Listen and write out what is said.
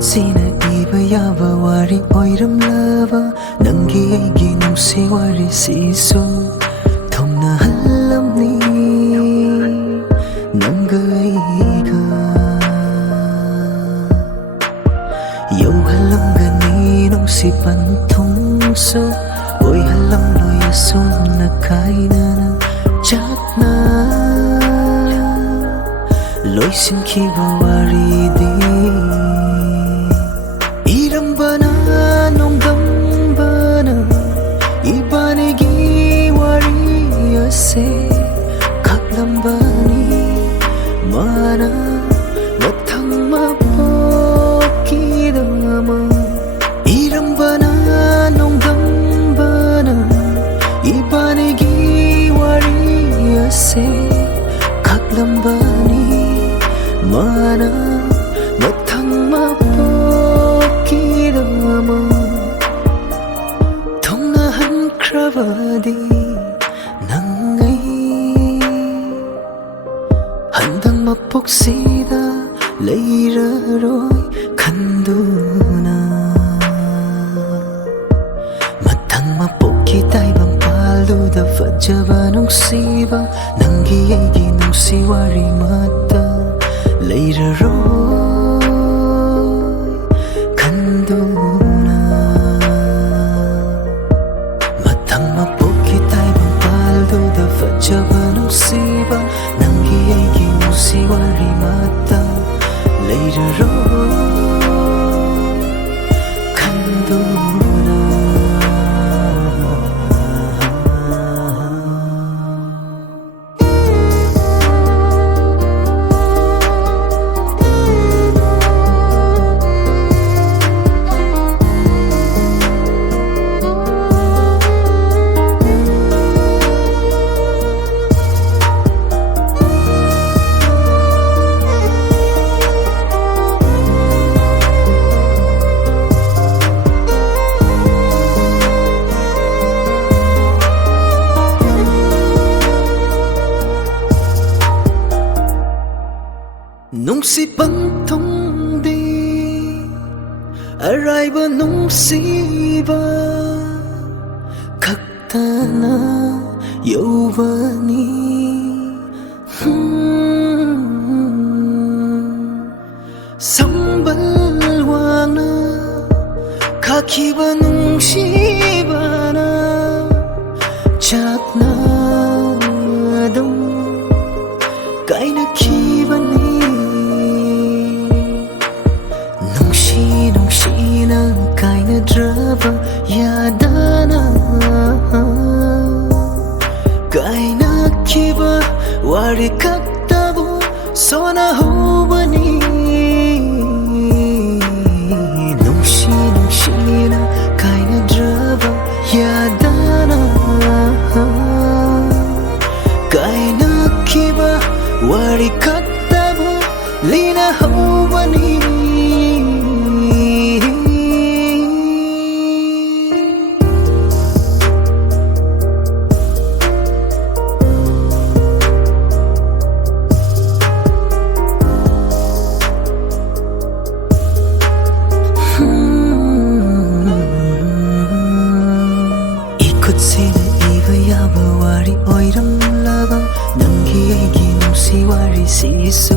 ꯏꯈꯨꯠꯁꯤꯅ ꯏꯕ ꯌꯥꯕ ꯋꯥꯔꯤ ꯑꯣꯏꯔꯝꯂꯕ ꯅꯪꯒꯤ ꯑꯩꯒꯤ ꯅꯨꯡꯁꯤ ꯋꯥꯔꯤꯁꯤꯁꯨ ꯊꯨꯡꯅꯍꯜꯂꯝꯅꯤ ꯅꯪꯒ ꯑꯩꯒ ꯌꯧꯍꯜꯂꯝꯒꯅꯤ ꯅꯨꯡꯁꯤ ꯄꯟꯊꯨꯡꯁꯨ ꯑꯣꯏꯍꯜꯂꯝꯂꯣꯏ ꯑꯁꯨꯝꯅ ꯀꯥꯏꯅꯅ ꯆꯥꯛꯅ ꯂꯣꯏꯁꯤꯟꯈꯤꯕ ꯋꯥꯔꯤꯗꯤ 이름바나 농담바나 이반이기 와리야세 각람바니 마나 못탕마 뽑기다마 이름바나 농담바나 이반이기 와리야세 각람바니 마나 못탕마 통나한크라바디 낭의 한당 맛복시다 레이러로이 간두나 matang mapokki taibang paluda fajaba nungsiba nangiegi nungsiwari mata leiraroy kanduna matang mapokki taibang paluda fajaba nungsiba nangiegi nungsiwari mata leiraroy kanduna nungsibantongdi araiba nungsiba kaktana yovani sambalwana kakiba nungsibana chakna dum kaina kibani nungshina kaina draba yadana kaina kiba wari kaktabu sona hubani nungshina kaina draba yadana kaina kiba wari kaktabu lina hubani 이콧시나 이바 야바 와리 오이람라바 nangi aigi nungsi warisisu